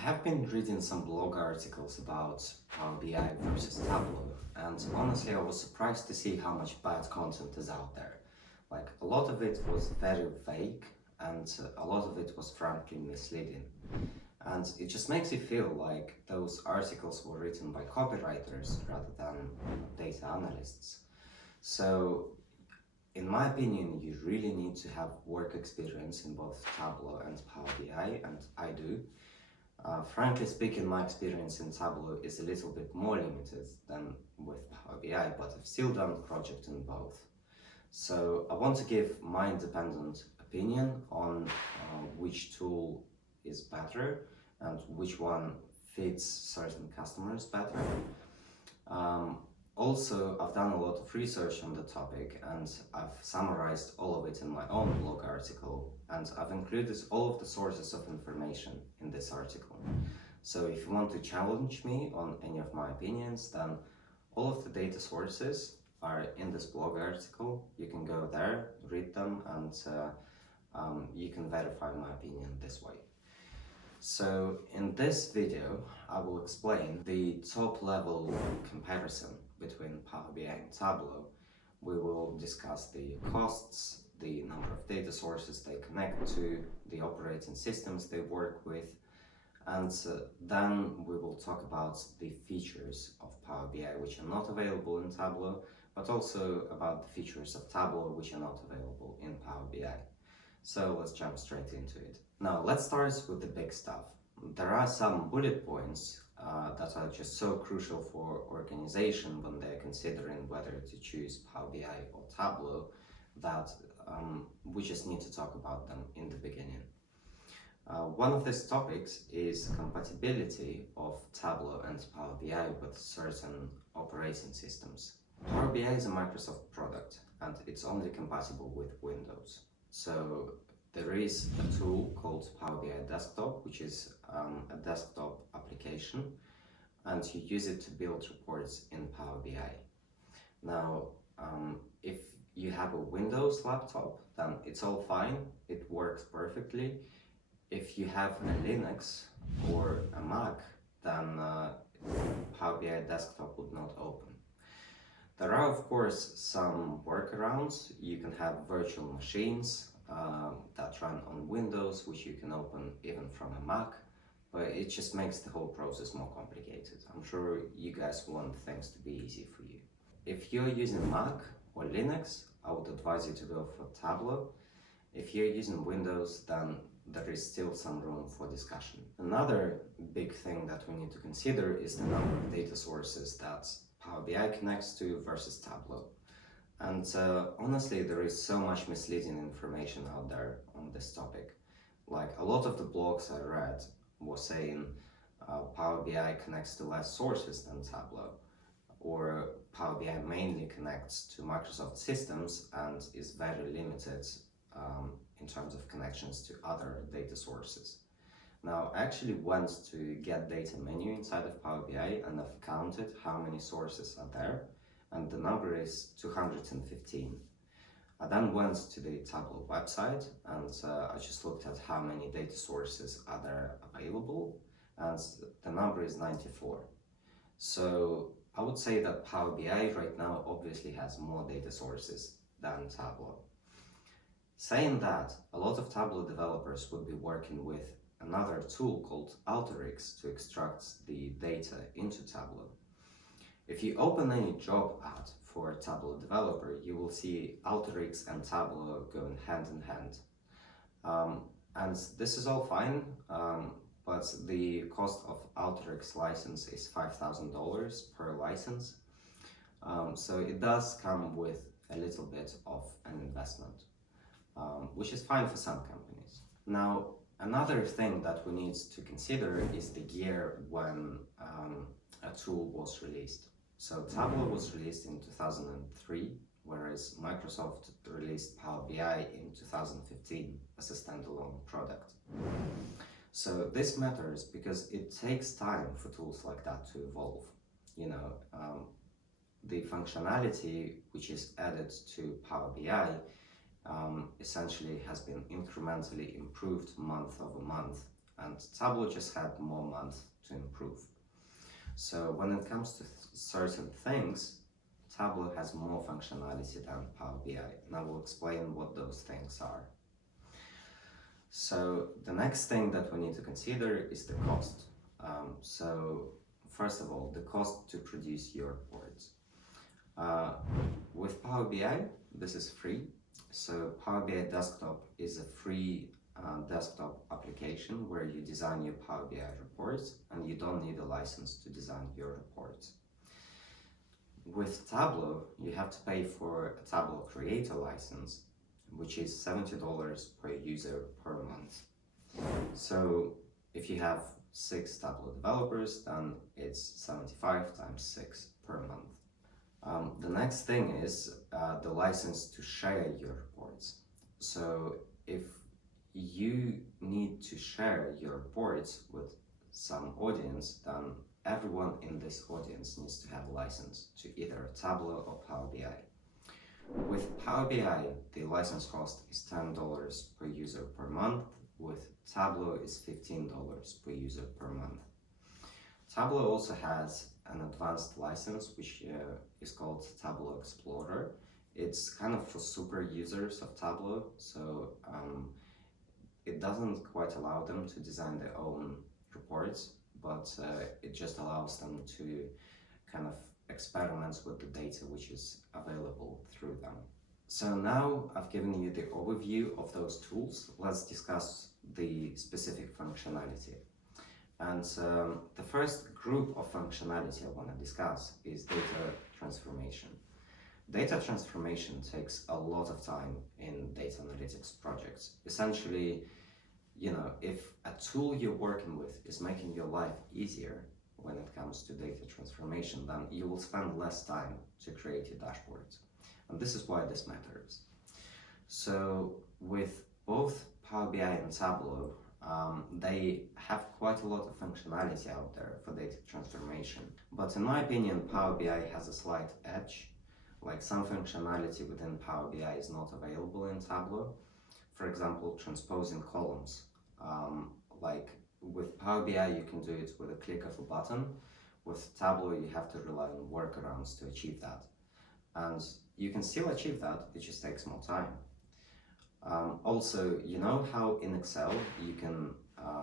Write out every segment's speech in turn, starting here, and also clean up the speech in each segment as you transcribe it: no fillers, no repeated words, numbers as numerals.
have been reading some blog articles about Power BI versus Tableau, and honestly, I was surprised to see how much bad content is out there. Like, a lot of it was very vague, and a lot of it was frankly misleading. And it just makes you feel like those articles were written by copywriters rather than data analysts. So, in my opinion, you really need to have work experience in both Tableau and Power BI, and I do. Frankly speaking, my experience in Tableau is a little bit more limited than with Power BI, but I've still done a project in both. So I want to give my independent opinion on which tool is better and which one fits certain customers better. Also, I've done a lot of research on the topic and I've summarized all of it in my own blog article, and I've included all of the sources of information in this article. So if you want to challenge me on any of my opinions, then all of the data sources are in this blog article. You can go there, read them, and you can verify my opinion this way. So in this video, I will explain the top level comparison between Power BI and Tableau. We will discuss the costs, the number of data sources they connect to, the operating systems they work with, and then we will talk about the features of Power BI which are not available in Tableau, but also about the features of Tableau which are not available in Power BI. So let's jump straight into it. Now let's start with the big stuff. There are some bullet points that are just so crucial for organization when they're considering whether to choose Power BI or Tableau that we just need to talk about them in the beginning. One of these topics is compatibility of Tableau and Power BI with certain operating systems. Power BI is a Microsoft product and it's only compatible with Windows. So there is a tool called Power BI Desktop, which is a desktop application, and you use it to build reports in Power BI. Now, if you have a Windows laptop, then it's all fine, it works perfectly. If you have a Linux or a Mac, then Power BI Desktop would not open. There are, of course, some workarounds. You can have virtual machines that run on Windows, which you can open even from a Mac, but it just makes the whole process more complicated. I'm sure you guys want things to be easy for you. If you're using Mac or Linux, I would advise you to go for Tableau. If you're using Windows, then there is still some room for discussion. Another big thing that we need to consider is the number of data sources that Power BI connects to versus Tableau. And honestly, there is so much misleading information out there on this topic. Like, a lot of the blogs I read were saying Power BI connects to less sources than Tableau, or Power BI mainly connects to Microsoft systems and is very limited in terms of connections to other data sources. Now, I actually went to get data menu inside of Power BI and I've counted how many sources are there, and the number is 215. I then went to the Tableau website and I just looked at how many data sources are there available, and the number is 94. So I would say that Power BI right now obviously has more data sources than Tableau. Saying that, a lot of Tableau developers would be working with another tool called Alteryx to extract the data into Tableau. If you open any job ad for a Tableau developer, you will see Alteryx and Tableau going hand in hand. And this is all fine, but the cost of Alteryx license is $5,000 per license. So it does come with a little bit of an investment, which is fine for some companies. Now, another thing that we need to consider is the year when a tool was released. So Tableau was released in 2003, whereas Microsoft released Power BI in 2015 as a standalone product. So this matters because it takes time for tools like that to evolve. The functionality which is added to Power BI essentially has been incrementally improved month over month, and Tableau just had more months to improve. So when it comes to certain things, Tableau has more functionality than Power BI, and I will explain what those things are. So the next thing that we need to consider is the cost. So first of all, the cost to produce your reports. With Power BI, this is free. So Power BI Desktop is a free desktop application where you design your Power BI reports and you don't need a license to design your reports. With Tableau, you have to pay for a Tableau Creator license, which is $70 per user per month. So if you have 6 Tableau developers, then it's 75 times 6 per month. The next thing is the license to share your reports. So if you need to share your reports with some audience, then everyone in this audience needs to have a license to either Tableau or Power BI. With Power BI, the license cost is $10 per user per month. With Tableau, is $15 per user per month. Tableau also has an advanced license, which is called Tableau Explorer. It's kind of for super users of Tableau, so it doesn't quite allow them to design their own reports, but it just allows them to kind of experiment with the data which is available through them. So now I've given you the overview of those tools. Let's discuss the specific functionality. And the first group of functionality I want to discuss is data transformation. Data transformation takes a lot of time in data analytics projects. Essentially, if a tool you're working with is making your life easier when it comes to data transformation, then you will spend less time to create your dashboards. And this is why this matters. So with both Power BI and Tableau, they have quite a lot of functionality out there for data transformation. But in my opinion, Power BI has a slight edge. Like some functionality within Power BI is not available in Tableau. For example, transposing columns. Like with Power BI, you can do it with a click of a button. With Tableau, you have to rely on workarounds to achieve that. And you can still achieve that, it just takes more time. Also, you know how in Excel you can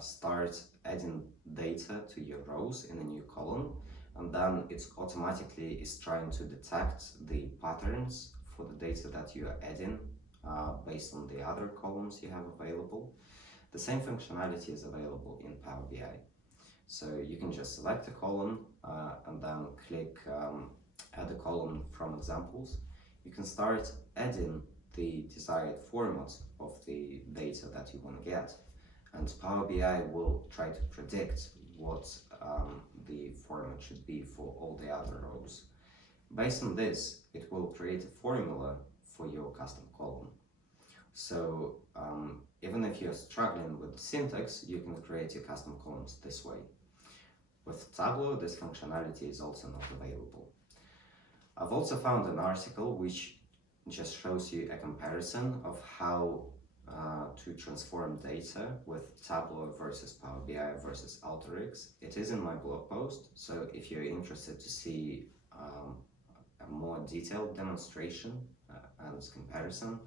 start adding data to your rows in a new column, and then it automatically is trying to detect the patterns for the data that you are adding based on the other columns you have available. The same functionality is available in Power BI. So you can just select a column and then click add a column from examples. You can start adding the desired format of the data that you want to get. And Power BI will try to predict what the format should be for all the other rows. Based on this, it will create a formula for your custom column. So even if you're struggling with the syntax, you can create your custom columns this way. With Tableau, this functionality is also not available. I've also found an article which just shows you a comparison of how to transform data with Tableau versus Power BI versus Alteryx. It is in my blog post, so if you're interested to see a more detailed demonstration and comparison,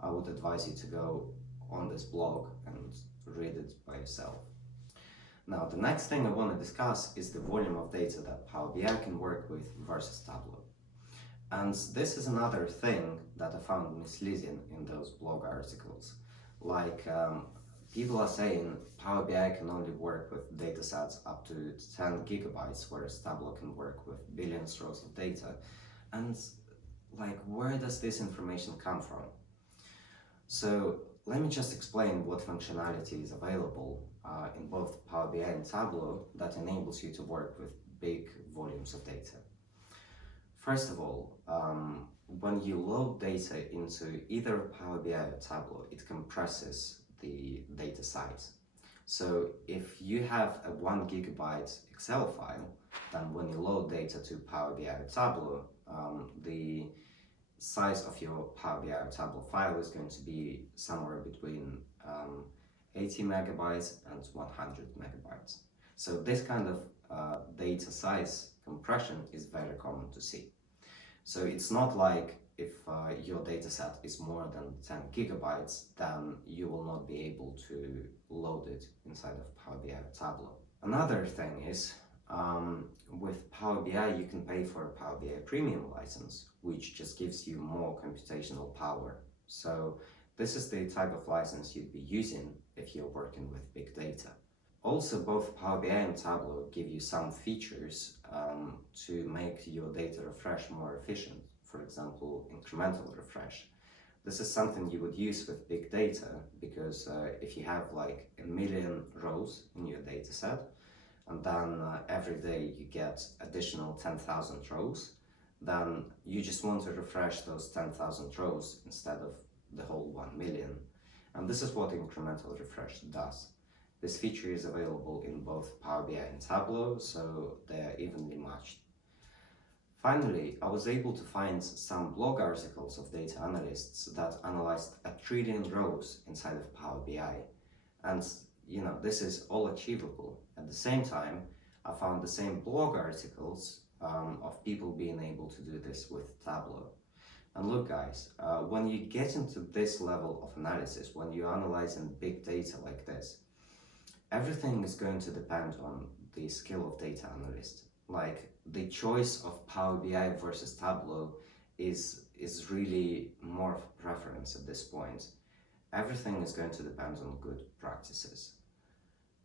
I would advise you to go on this blog and read it by yourself. Now, the next thing I want to discuss is the volume of data that Power BI can work with versus Tableau. And this is another thing that I found misleading in those blog articles. Like, people are saying Power BI can only work with data sets up to 10 gigabytes, whereas Tableau can work with billions rows of data. And like, where does this information come from? So let me just explain what functionality is available in both Power BI and Tableau that enables you to work with big volumes of data. First of all, when you load data into either Power BI or Tableau, it compresses the data size. So if you have a 1 gigabyte Excel file, then when you load data to Power BI or Tableau, the size of your Power BI or Tableau file is going to be somewhere between 80 megabytes and 100 megabytes. So this kind of data size compression is very common to see. So it's not like if your data set is more than 10 gigabytes, then you will not be able to load it inside of Power BI or Tableau. Another thing is, with Power BI, you can pay for a Power BI premium license, which just gives you more computational power. So this is the type of license you'd be using if you're working with big data. Also, both Power BI and Tableau give you some features to make your data refresh more efficient. For example, incremental refresh. This is something you would use with big data because if you have like 1 million rows in your data set, and then every day you get additional 10,000 rows, then you just want to refresh those 10,000 rows instead of the whole 1 million. And this is what incremental refresh does. This feature is available in both Power BI and Tableau, so they are evenly matched. Finally, I was able to find some blog articles of data analysts that analyzed 1 trillion rows inside of Power BI. And this is all achievable. At the same time, I found the same blog articles of people being able to do this with Tableau. And look guys, when you get into this level of analysis, when you're analyzing big data like this, everything is going to depend on the skill of data analyst. Like the choice of Power BI versus Tableau is really more of a preference at this point. Everything is going to depend on good practices.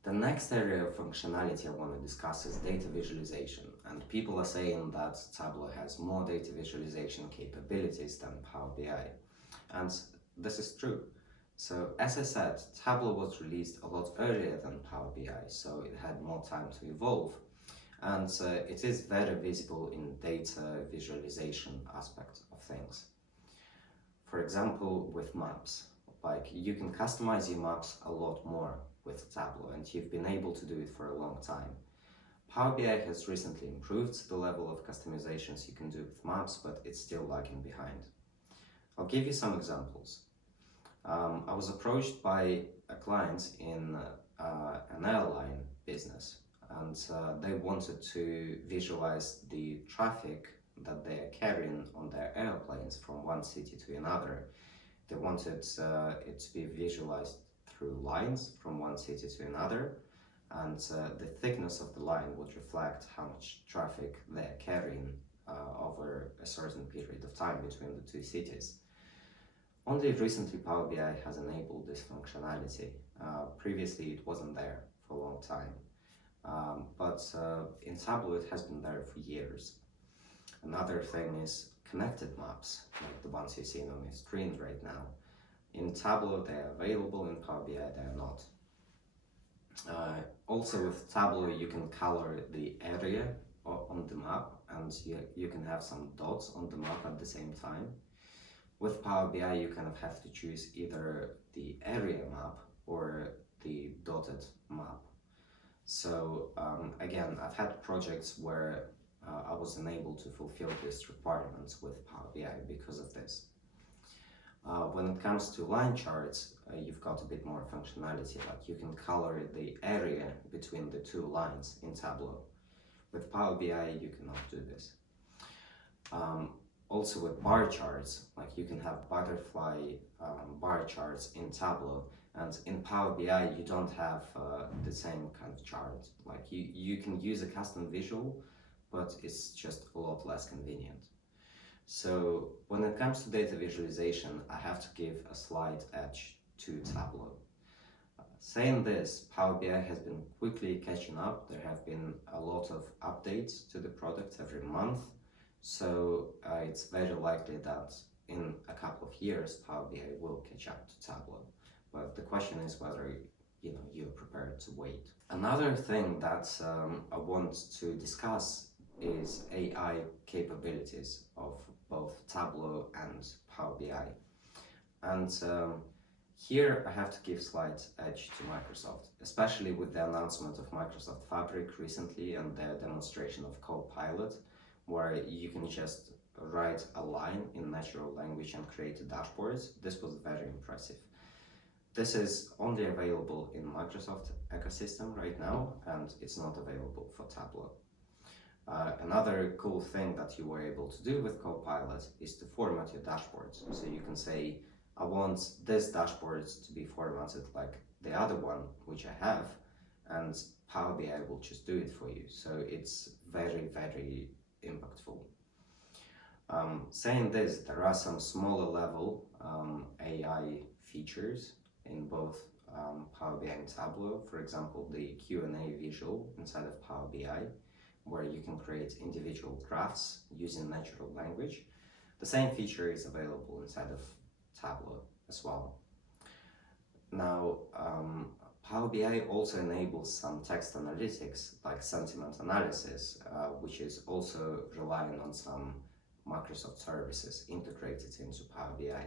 The next area of functionality I want to discuss is data visualization, and people are saying that Tableau has more data visualization capabilities than Power BI, and this is true. So as I said, Tableau was released a lot earlier than Power BI, so it had more time to evolve, and it is very visible in data visualization aspect of things. For example, with maps, like you can customize your maps a lot more with Tableau, and you've been able to do it for a long time. Power BI has recently improved the level of customizations you can do with maps, but it's still lagging behind. I'll give you some examples. I was approached by a client in an airline business, and they wanted to visualize the traffic that they are carrying on their airplanes from one city to another. They wanted it to be visualized through lines from one city to another, and the thickness of the line would reflect how much traffic they're carrying over a certain period of time between the two cities. Only recently Power BI has enabled this functionality. Previously it wasn't there for a long time, but in Tableau it has been there for years. Another thing is connected maps, like the ones you see on your screen right now. In Tableau they are available, in Power BI they are not. Also with Tableau you can color the area on the map, and you can have some dots on the map at the same time. With Power BI you kind of have to choose either the area map or the dotted map. So again, I've had projects where I was unable to fulfill these requirements with Power BI because of this. When it comes to line charts, you've got a bit more functionality, like you can color the area between the two lines in Tableau. With Power BI you cannot do this. Also with bar charts, like you can have butterfly bar charts in Tableau, and in Power BI you don't have the same kind of chart. Like you can use a custom visual, but it's just a lot less convenient. So when it comes to data visualization, I have to give a slight edge to Tableau. Saying this, Power BI has been quickly catching up. There have been a lot of updates to the product every month, so it's very likely that in a couple of years Power BI will catch up to Tableau. But the question is whether you're prepared to wait. Another thing that I want to discuss is AI capabilities of both Tableau and Power BI. And here I have to give slight edge to Microsoft, especially with the announcement of Microsoft Fabric recently and their demonstration of Copilot, where you can just write a line in natural language and create dashboards. This was very impressive. This is only available in Microsoft ecosystem right now, and it's not available for Tableau. Another cool thing that you were able to do with Copilot is to format your dashboards. So you can say, I want this dashboard to be formatted like the other one, which I have, and Power BI will just do it for you. So it's very, very impactful. Saying this, there are some smaller level AI features in both Power BI and Tableau. For example, the Q&A visual inside of Power BI, where you can create individual graphs using natural language. The same feature is available inside of Tableau as well. Now, Power BI also enables some text analytics like sentiment analysis, which is also relying on some Microsoft services integrated into Power BI.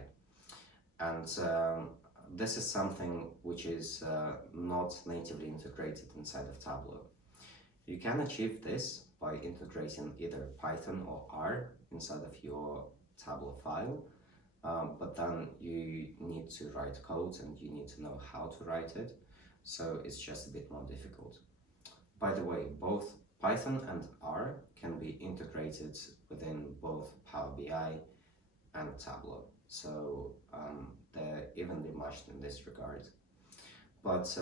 And this is something which is not natively integrated inside of Tableau. You can achieve this by integrating either Python or R inside of your Tableau file, but then you need to write code and you need to know how to write it, so it's just a bit more difficult. By the way, both Python and R can be integrated within both Power BI and Tableau, so they're evenly matched in this regard. But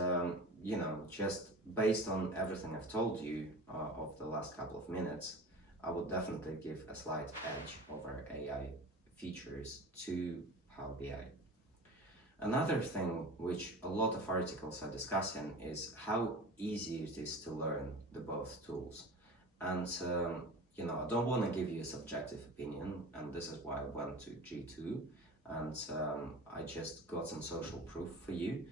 you know, just based on everything I've told you of the last couple of minutes, I would definitely give a slight edge over AI features to Power BI. Another thing which a lot of articles are discussing is how easy it is to learn the both tools. And you know, I don't want to give you a subjective opinion, and this is why I went to G2, and I just got some social proof for you.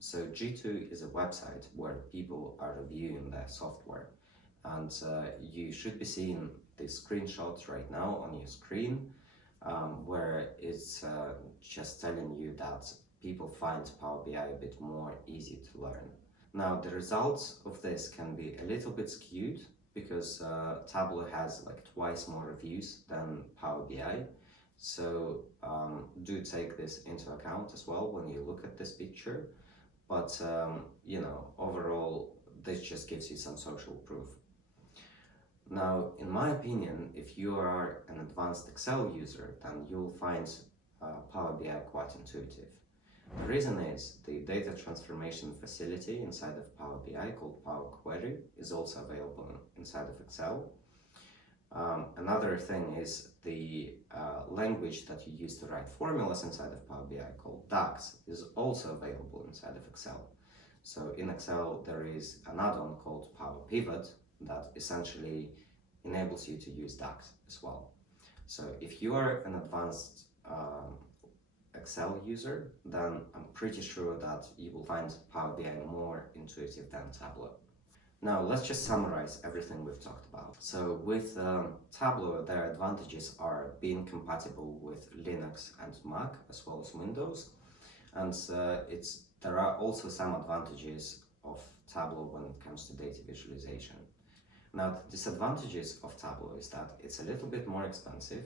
So G2 is a website where people are reviewing their software, and you should be seeing the screenshots right now on your screen, where it's just telling you that people find Power BI a bit more easy to learn. Now, the results of this can be a little bit skewed because Tableau has like twice more reviews than Power BI. So do take this into account as well when you look at this picture. But you know, overall, this just gives you some social proof. Now, in my opinion, if you are an advanced Excel user, then you'll find Power BI quite intuitive. The reason is the data transformation facility inside of Power BI called Power Query is also available inside of Excel. Another thing is the language that you use to write formulas inside of Power BI called DAX is also available inside of Excel. So in Excel there is an add-on called Power Pivot that essentially enables you to use DAX as well. So if you are an advanced Excel user, then I'm pretty sure that you will find Power BI more intuitive than Tableau. Now let's just summarize everything we've talked about. So with Tableau, their advantages are being compatible with Linux and Mac as well as Windows, and there are also some advantages of Tableau when it comes to data visualization. Now the disadvantages of Tableau is that it's a little bit more expensive.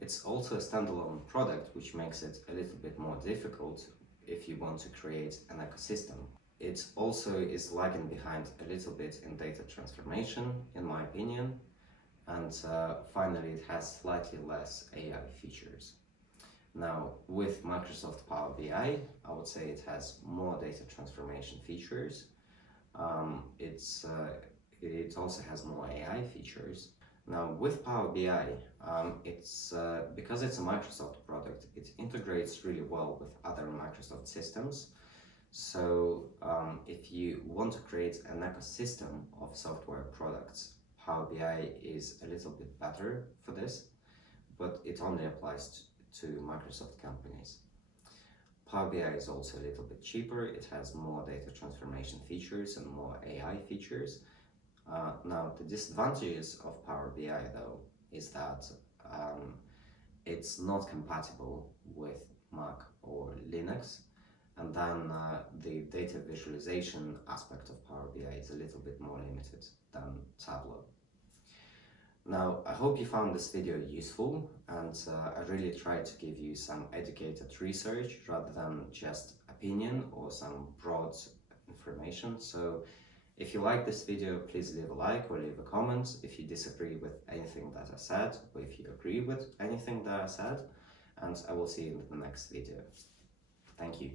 It's also a standalone product, which makes it a little bit more difficult if you want to create an ecosystem. It also is lagging behind a little bit in data transformation, in my opinion, and finally it has slightly less AI features. Now with Microsoft Power BI, I would say it has more data transformation features. It also has more AI features. Now with Power BI, because it's a Microsoft product, it integrates really well with other Microsoft systems. So if you want to create an ecosystem of software products, Power BI is a little bit better for this, but it only applies to Microsoft companies. Power BI is also a little bit cheaper. It has more data transformation features and more AI features. Now the disadvantages of Power BI though is that it's not compatible with Mac or Linux. And then the data visualization aspect of Power BI is a little bit more limited than Tableau. Now, I hope you found this video useful, and I really tried to give you some educated research rather than just a opinion or some broad information. So if you like this video, please leave a like or leave a comment if you disagree with anything that I said, or if you agree with anything that I said, and I will see you in the next video. Thank you.